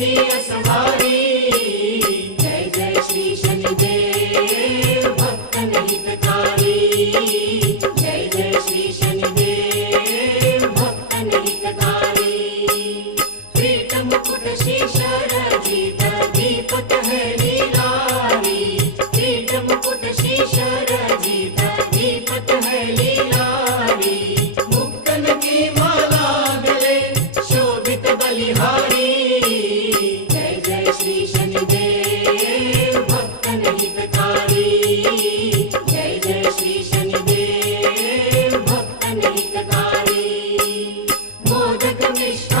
सिद्धि असवारी। जय जय श्री शनिदेव भक्तन हितकारी। जय जय श्री शनिदेव भक्तन हितकारी। पीठ मुकुट शीशरजित दीपक है लीलारी। पीठ मुकुट शीशरजित दीपक है लीलारी। मुक्तन की माला गले शोभित बलिहारी। जय जय श्री शनिदेव भक्तन हितकारी। जय जय श्री शनिदेव भक्तन हितकारी। मोदक मिष्ठान